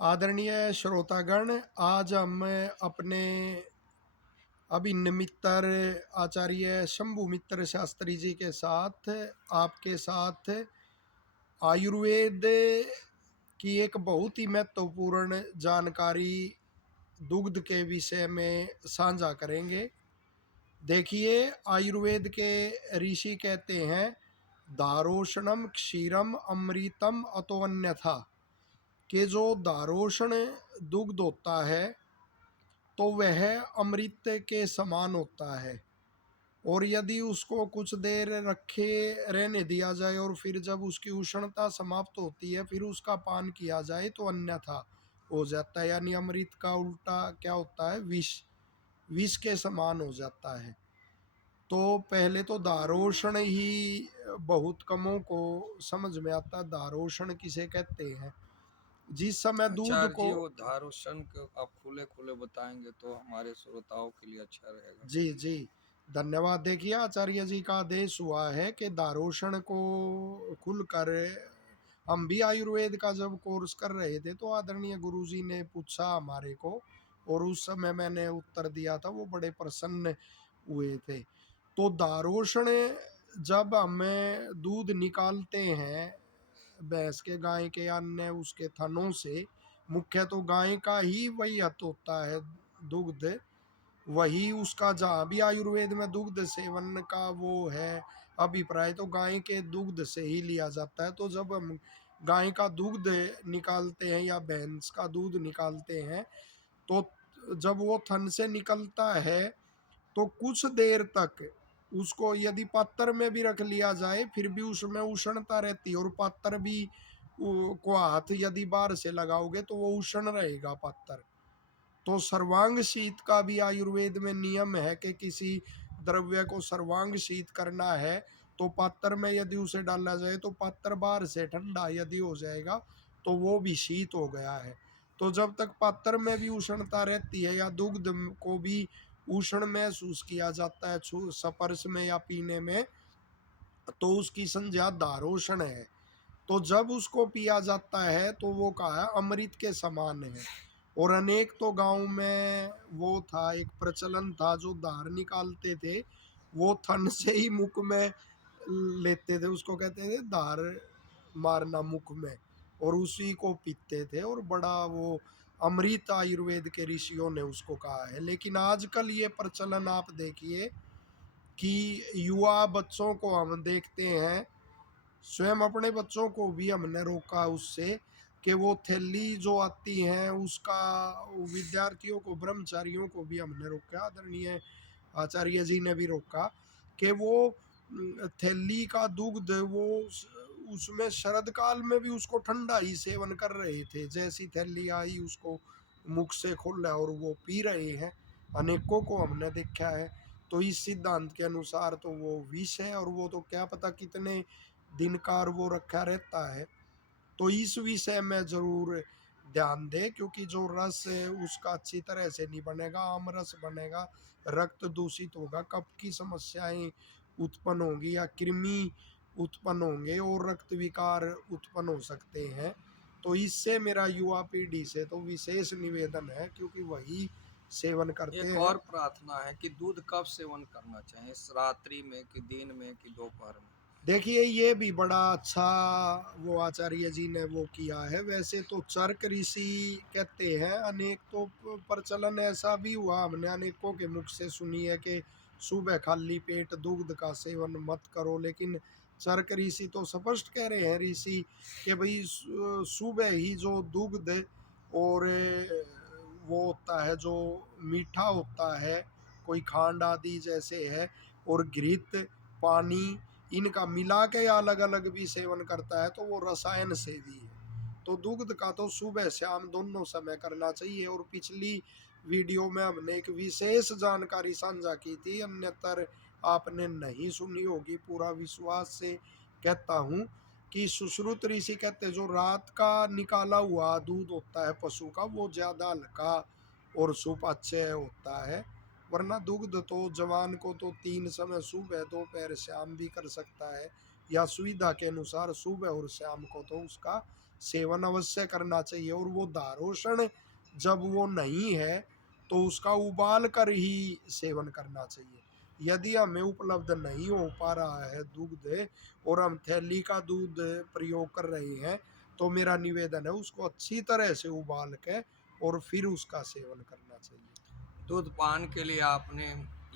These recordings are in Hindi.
आदरणीय श्रोतागण, आज हम अपने अभिन्न मित्र आचार्य शंभु मित्र शास्त्री जी के साथ आपके साथ आयुर्वेद की एक बहुत ही महत्वपूर्ण जानकारी दुग्ध के विषय में साझा करेंगे। देखिए, आयुर्वेद के ऋषि कहते हैं, दारोषणम क्षीरम अमृतम अतो अन्यथा, कि जो दारोषण दुग्ध होता है तो वह अमृत के समान होता है, और यदि उसको कुछ देर रखे रहने दिया जाए और फिर जब उसकी उष्णता समाप्त होती है फिर उसका पान किया जाए तो अन्यथा हो जाता है, यानी अमृत का उल्टा क्या होता है, विष। विष के समान हो जाता है। तो पहले तो दारोषण ही बहुत कमों को समझ में आता, दारोषण किसे कहते हैं। जिस समय दूध आचार्य को, जी, वो धारोशन को आप खुले खुले बताएंगे तो हमारे श्रोताओं के लिए अच्छा रहेगा। जी जी, धन्यवाद। देखिए, आचार्य जी का आदेश हुआ है कि दारोषण को खुलकर, हम भी आयुर्वेद का जब कोर्स कर रहे थे तो आदरणीय गुरुजी ने पूछा हमारे को, और उस समय मैंने उत्तर दिया था, वो बड़े प्रसन्न हुए थे। तो दारोषण, जब हमें दूध निकालते हैं भैंस के, गाय के, या अन्य उसके थनों से, मुख्य तो गाय का ही वही हत होता है दुग्ध, वही उसका, जहाँ भी आयुर्वेद में दुग्ध सेवन का वो है अभिप्राय, तो गाय के दुग्ध से ही लिया जाता है। तो जब हम गाय का दुग्ध निकालते हैं या भैंस का दूध निकालते हैं, तो जब वो थन से निकलता है तो कुछ देर तक उसको यदि पात्र में भी रख लिया जाए फिर भी उसमें उष्णता रहती है, और पात्र भी को हाथ यदि बाहर से लगाओगे तो वो उष्ण रहेगा पात्र। तो सर्वांग शीत का भी आयुर्वेद में नियम है कि किसी द्रव्य को सर्वांग शीत करना है तो पात्र में यदि उसे डाला जाए तो पात्र बाहर से ठंडा यदि हो जाएगा तो वो भी शीत हो गया है। तो जब तक पात्र में भी उष्णता रहती है या दुग्ध को भी उष्ण महसूस किया जाता है स्पर्श में या पीने में, तो उसकी संज्ञा दारोषण है। तो जब उसको पिया जाता है तो वो कहा है अमृत के समान है। और अनेक तो गांव में वो था, एक प्रचलन था, जो धार निकालते थे वो थन से ही मुख में लेते थे, उसको कहते थे धार मारना मुख में, और उसी को पीते थे, और बड़ा वो अमृत आयुर्वेद के ऋषियों ने उसको कहा है। लेकिन आजकल ये प्रचलन आप देखिए कि युवा बच्चों को हम देखते हैं, स्वयं अपने बच्चों को भी हमने रोका उससे, कि वो थैली जो आती है उसका, विद्यार्थियों को, ब्रह्मचारियों को भी हमने रोका, आदरणीय आचार्य जी ने भी रोका, कि वो थैली का दुग्ध वो उसमें शरद काल में भी उसको ठंडा ही सेवन कर रहे थे, जैसी थैली आई उसको मुख से खोला और वो पी रहे हैं। अनेकों को हमने देखा है। तो इस सिद्धांत के अनुसार तो वो विष है, और वो तो क्या पता कितने दिन कार वो रखा रहता है। तो इस विषय में जरूर ध्यान दे, क्योंकि जो रस है उसका अच्छी तरह से नहीं बनेगा, आम रस बनेगा, रक्त दूषित होगा, कफ की समस्याएं उत्पन्न होंगी, या कृमि उत्पन्न होंगे, और रक्त विकार उत्पन्न हो सकते हैं। तो इससे मेरा युवा पीढ़ी से तो विशेष निवेदन है, क्योंकि वही सेवन करते एक हैं। और प्रार्थना है कि दूध कब सेवन करना चाहिए, इस रात्रि में कि दिन में कि दोपहर में। देखिए, ये भी बड़ा अच्छा वो आचार्य जी ने वो किया है। वैसे तो चरक ऋषि कहते हैं, अनेक तो प्रचलन ऐसा भी हुआ, हमने अनेकों के मुख से सुनी है कि सुबह खाली पेट दुग्ध का सेवन मत करो, लेकिन चरक ऋषि तो स्पष्ट कह रहे हैं ऋषि कि भाई सुबह ही जो दुग्ध और वो होता है जो मीठा होता है, कोई खांड आदि जैसे है, और घृत, पानी, इनका मिला के अलग अलग भी सेवन करता है तो वो रसायन सेवी है। तो दुग्ध का तो सुबह शाम दोनों समय करना चाहिए। और पिछली वीडियो में हमने एक विशेष जानकारी साझा की थी, अन्यतर आपने नहीं सुनी होगी, पूरा विश्वास से कहता हूँ, कि सुश्रुत ऋषि कहते जो रात का निकाला हुआ दूध होता है पशु का, वो ज़्यादा हल्का और सुपाच्य होता है। वरना दुग्ध तो जवान को तो 3 समय, सुबह दोपहर शाम भी कर सकता है, या सुविधा के अनुसार सुबह और शाम को तो उसका सेवन अवश्य करना चाहिए। और वो दारोषण जब वो नहीं है तो उसका उबाल कर ही सेवन करना चाहिए। यदि हमें उपलब्ध नहीं हो पा रहा है दूध और हम थैली का दूध प्रयोग कर रहे हैं, तो मेरा निवेदन है उसको अच्छी तरह से उबाल के और फिर उसका सेवन करना चाहिए। दूध पान के लिए आपने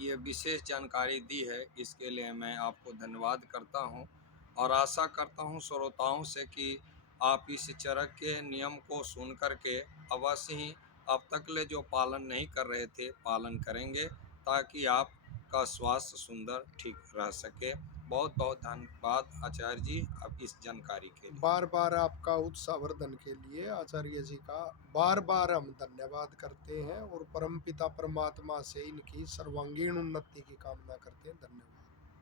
ये विशेष जानकारी दी है, इसके लिए मैं आपको धन्यवाद करता हूँ और आशा करता हूँ श्रोताओं से कि आप इस चरक के नियम को सुन कर के अवश्य ही अब तक ले जो पालन नहीं कर रहे थे पालन करेंगे, ताकि आपका स्वास्थ्य सुंदर ठीक रह सके। बहुत बहुत धन्यवाद आचार्य जी अब इस जानकारी के लिए। बार बार आपका उत्साहवर्धन के लिए आचार्य जी का बार बार हम धन्यवाद करते हैं और परमपिता परमात्मा से इनकी सर्वांगीण उन्नति की कामना करते हैं। धन्यवाद।